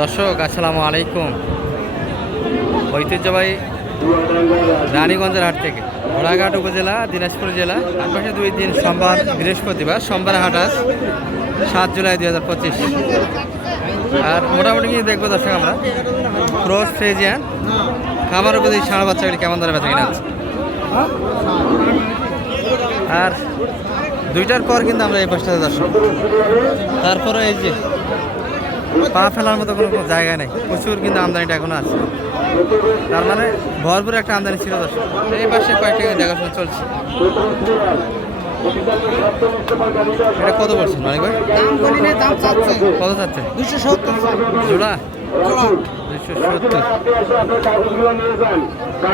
দর্শক, আসসালামু আলাইকুম। ঐতিহ্যবাহী রানীগঞ্জের হাট থেকে। ঘোড়াঘাট উপজেলা, দিনাজপুর জেলা। আটপাশে দুই দিন সোমবার, বৃহস্পতিবার। সোমবার হাট আজ সাত জুলাই দুই হাজার পঁচিশ। আর মোটামুটি কি দেখব দর্শক আমরা। ক্রস ফ্রেজিয়ান, খামার এই ষাঁড় বাচ্চাগুলি কেমন ধরে বেচা কিনা আর দুইটার পর কিন্তু আমরা এই পাশটাতে দর্শক। তারপরে এই যে পা ফেলার মতো কোনো জায়গা নেই। প্রচুর কিন্তু আমদানিটা এখনও আছে। তার মানে ভরপুর একটা আমদানি ছিল দর্শক। এই পাশে কয়েকটা দেখাশোনা চলছে। এটা কত বলছেন মানিক ভাই? দাম চাচ্ছে। কত চাচ্ছে? দুশো সত্তর জোড়া? দুশো সত্তর।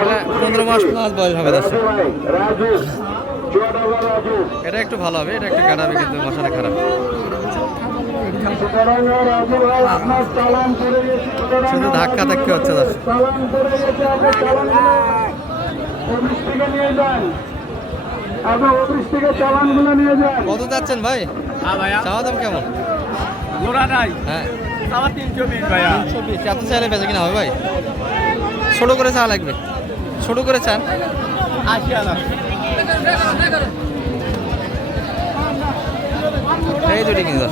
এটা পনেরো মাস প্লাস বয়স হবে দর্শক। এটা একটু ভালো হবে এটা একটু কাটাবে কিন্তু মশাটা খারাপ। শুধু ধাক্কা ধাক্কি হচ্ছে কত যাচ্ছেন ভাই? চাওয়া দাম কেমন? হ্যাঁ। এত চাইলে বেঁচে কিনা হবে ভাই? ছোট করে চা লাগবে। ছোট করে চান। এই দুটি কিন্তু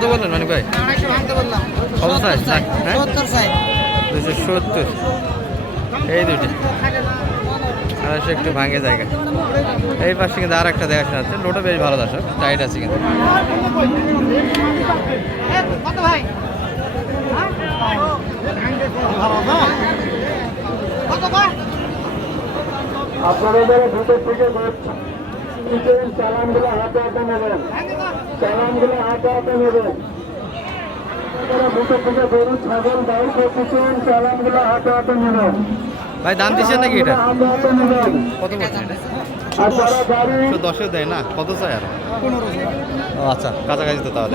কত বললেন মানিক ভাই? কত সাইজ হ্যাঁ? সত্তর দুশো সত্তর। এই দুটি। আড়াইশো একটু ভাঙে জায়গা। এই পাশে কিন্তু আর একটা দেখাশোনা আছে। লোটা বেশ ভালো দর্শক টাইট আছে কিন্তু। যারা ভিতর থেকে চালানগুলো হাতে হাতে নেবেন। চালানগুলো হাতে হাতে নেবেন। ভাই দাম দিচ্ছেন নাকি এটা? কত একশো দশে দেয় না? কত চাই আর? ও আচ্ছা কাছাকাছি তো তাহলে।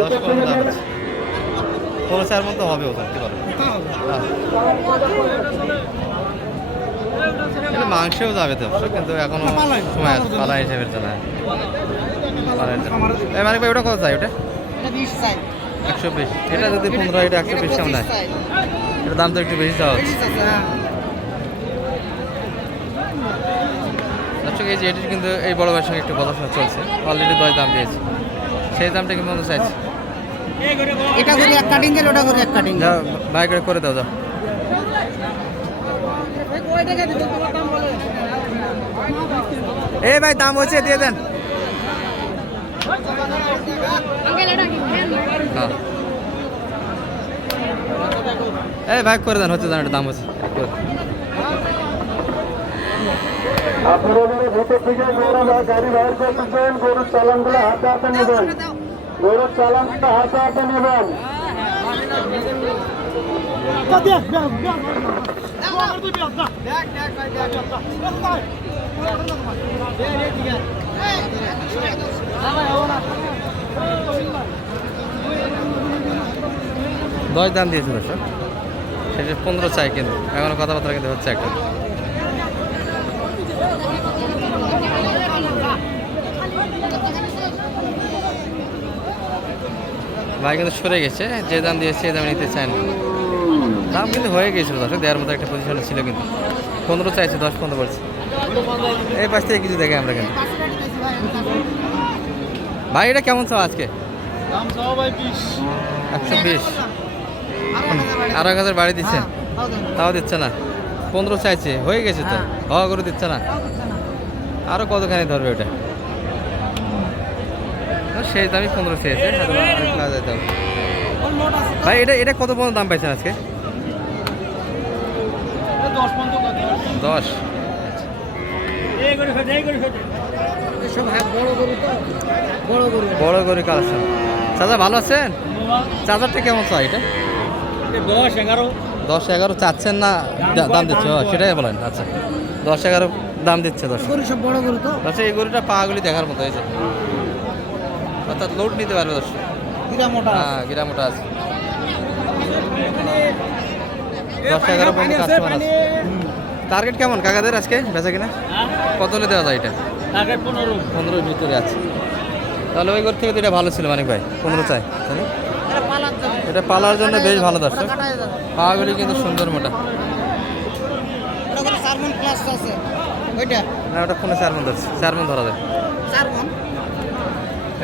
দশ পনেরো দাম। পনেরো চার মতো হবে ওখানে কি বলে। মাংসেও যাবে তো কিন্তু এখনও সময় আছে পালা হিসেবে চলে। মানে ভাই ওটা কত চাই ওটা? একশো বিশ। এটা যদি পনেরো এটা একশো বিশ কেমন হয় চাই। এটা দাম তো একটু বেশি চাওয়া হ্যাঁ। দর্শক এই যে এটির কিন্তু এই বড় ভাইয়ের সঙ্গে একটু কথা চলছে। অলরেডি দশ দাম দিয়েছে। সেই দামটা কিন্তু মনে চাইছে? এটা করে এক কাটিং গেল ওটা করে এক কাটিং যাও ভাই করে করে দাও যাও। এই ভাই দাম হচ্ছে দিয়ে দেন। এই ভাই করে দেন হচ্ছে জান দাম দেন। আপনারা ভিতর থেকে গরু বা গাড়ি বাইর করতেছেন গরুর চালানগুলো হাতে হাতে নেবেন গরুর চালানগুলো হাতে হাতে নেবেন দশ দাম দিয়েছে দর্শক সেটা পনেরো চাই কিন্তু। এখনও কথাবার্তা কিন্তু হচ্ছে একটা। ভাই কিন্তু সরে গেছে। যে দাম দিয়েছে সেই দাম নিতে চায় না। দাম কিন্তু হয়ে গেছিল দর্শক দেওয়ার মতো একটা পজিশনে ছিল কিন্তু। পনেরো চাইছে দশ পনেরো বলছে। এই পাশ থেকে কিছু দেখে আমরা কিন্তু। ভাই এটা কেমন চাও আজকে? একশো বিশ। আরও এক হাজার বাড়ি দিচ্ছে তাও দিচ্ছে না। পনেরো চাইছে হয়ে গেছে তো। হওয়া করে দিচ্ছে না। আরও কতখানি ধরবে ওটা? সেই দামই পনেরো চেয়েছে হবে। ভাই এটা এটা কত পর্যন্ত দাম পাইছেন আজকে? দশ হ্যাঁ বড় গরু তো। বড় গরু। বড় করে কালেকশন। চাচা ভালো আছেন? চার্জারটা কেমন চাই এটা? দশ এগারো? দশ এগারো চাচ্ছেন না দাম দিচ্ছে ও, সেটাই বলেন আচ্ছা। দশ এগারো দাম দিচ্ছে দশ। গরু সব বড় গরু তো? আচ্ছা এই গরুটা পাগুলি দেখার মতো হয়েছে অর্থাৎ লোড নিতে পারবে দর্শক বিরা মোটা হ্যাঁ গিরামোটা আছে। দশ এগারো পর্যন্ত কাস্টমার আছে। টার্গেট কেমন কাকাদের আজকে বেচা কিনা? কত হলে দেওয়া যায় এটা? টার্গেট পনেরো। পনেরোর ভিতরে আছে। তাহলে ওই ঘর থেকে তো এটা ভালো ছিল মানিক ভাই পনেরো চাই তাই না? এটা পালার জন্য বেশ ভালো দর্শক। পাগুলি কিন্তু সুন্দর মোটা। না ওটা ফোনে চার মন ধরছে। চার মন ধরা যায়।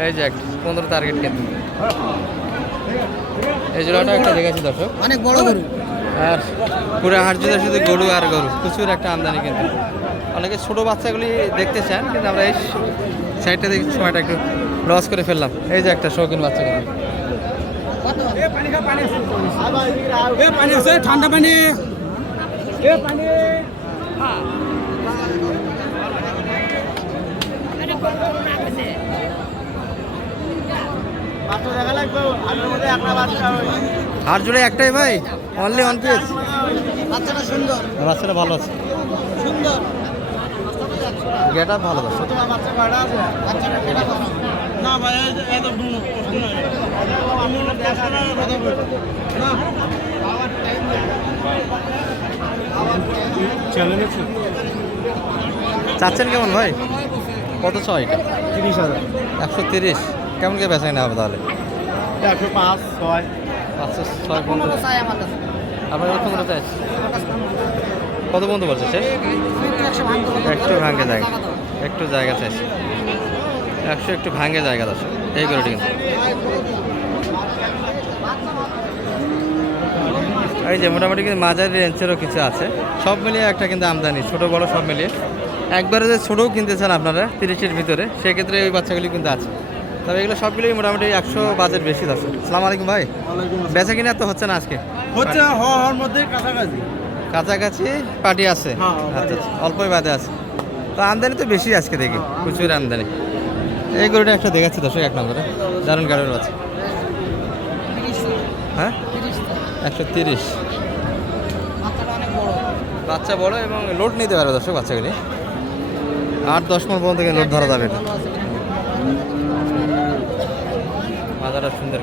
এই যে একটা পনেরো টার্গেট কিন্তু। এই জোড়াটা একটা দেখেছি দর্শক। অনেক বড় গরু। আর পুরো হাট জুড়ে শুধু গরু আর গরু প্রচুর একটা আমদানি কিন্তু। অনেকে ছোট বাচ্চাগুলি দেখতে চান কিন্তু আমরা এই সাইডটা দেখি সময়টা একটু লস করে ফেললাম। এই যে একটা শৌখিন বাচ্চা কিন্তু। পানি আছে। ঠান্ডা পানি হাট জুড়ে একটাই ভাই? অনলি ওয়ান পিস বাচ্চাটা সুন্দর। বাচ্চাটা ভালো আছে। সুন্দর। গেট আপ ভালো আছে। বাচ্চাটা চাচ্ছেন কেমন ভাই? কত ছয়? এটা তিরিশ হাজার। একশো তিরিশ। কেমন কে বেচা কিনা হবে তাহলে? একশো পাঁচ ছয়। পাঁচশো ছয় কাছে আপনার কত করে চাই। কত বন্ধু বলছে ভাঙতে একটু ভাঙে জায়গা একটু জায়গা চাইছে। একশো একটু ভাঙে জায়গা দর্শক এই করে কিন্তু এই যে মোটামুটি কিন্তু মাঝারি রেঞ্জেরও কিছু আছে। সব মিলিয়ে একটা কিন্তু আমদানি ছোট বড় সব মিলিয়ে। একবারে যে ছোটও কিনতে চান আপনারা তিরিশের ভিতরে সেক্ষেত্রে ওই বাচ্চাগুলি কিন্তু আছে। তবে এগুলো সবগুলোই মোটামুটি একশো বাজেট বেশি দর্শক সালাম আলাইকুম ভাই। বেচা কিনা তো হচ্ছে না আজকে? হচ্ছে হওয়ার মধ্যে কাছাকাছি। কাছাকাছি পার্টি আছে। হ্যাঁ, আচ্ছা আচ্ছা, অল্পই বাদে আছে। তো আমদানি তো বেশি আজকে দেখি প্রচুর আমদানি। এই গরুটা একটা দেখাচ্ছি দর্শক, এক নম্বরে। দারুণ গাড়ির আছে হ্যাঁ? একশো তিরিশ। বাচ্চা বড় এবং লোড নিতে পারবে দর্শক বাচ্চাগুলি। আট, দশ মিনিট পর্যন্ত লোড ধরা যাবে এটা। মাজাটা সুন্দর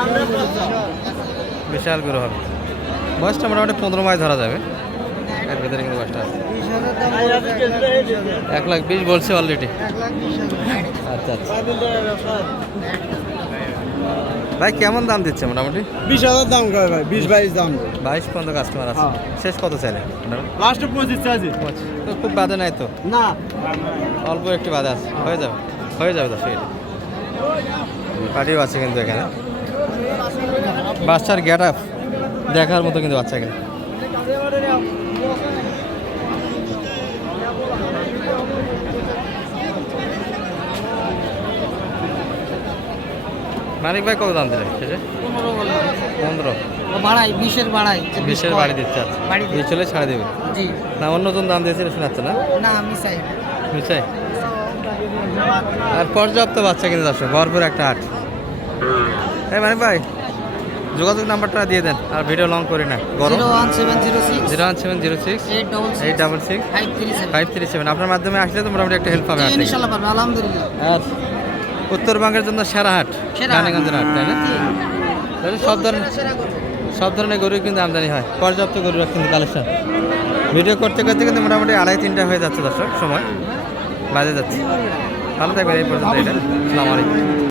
হান্ড্রেড বিশাল গরু হবে। বয়সটা মোটামুটি পনেরো মাস ধরা যাবে। এর ভিতরে কিন্তু বয়সটা আছে। এক লাখ বিশ বলছে অলরেডি আচ্ছা আচ্ছা। ভাই কেমন দাম দিচ্ছে মোটামুটি? বিশ হাজার দাম করে ভাই বিশ বাইশ দাম। বাইশ পর্যন্ত কাস্টমার আছে। হ্যাঁ। শেষ কত চাইলে? লাস্টে পঁচিশ চাইছি। তো খুব বাদে নাই তো? না। অল্প একটু বাদে আছে। হয়ে যাবে। হয়ে যাবে দশ এটা পাটিও আছে কিন্তু এখানে। বাচ্চার গেট আপ দেখার মতো কিন্তু বাচ্চা এখানে। মানিক ভাই কত দাম দিলে শেষে? পনেরো পনেরো। বাড়াই বিশের বাড়াই। বিশের বাড়ি দিচ্ছে আচ্ছা। বিশ ছাড়ে দেবে? জি। না অন্যজন দাম দিয়েছিল শোনাচ্ছে না? না আর পর্যাপ্ত বাচ্চা ভরপুর একটা হাট। মানে ভাই যোগাযোগ নাম্বারটা দিয়ে দেন আর ভিডিও লং করি না গরম zero one seven zero six. Zero one seven zero six. Eight double eight six double six. Five three seven. Five three seven. আপনার মাধ্যমে আসলে তো মোটামুটি একটা হেল্প পাবে। আলহামদুলিল্লাহ। আর উত্তরবঙ্গের জন্য সেরা হাট। রানীগঞ্জের হাট তাই না? সব ধরনের সব ধরনের গরু কিন্তু আমদানি হয় পর্যাপ্ত গরু কিন্তু কালেকশন। ভিডিও করতে করতে কিন্তু মোটামুটি আড়াই তিনটা হয়ে যাচ্ছে দর্শক সময়। বাজে যাচ্ছে। ভালো থাকবেন এই পর্যন্ত এটা। আসসালামু আলাইকুম।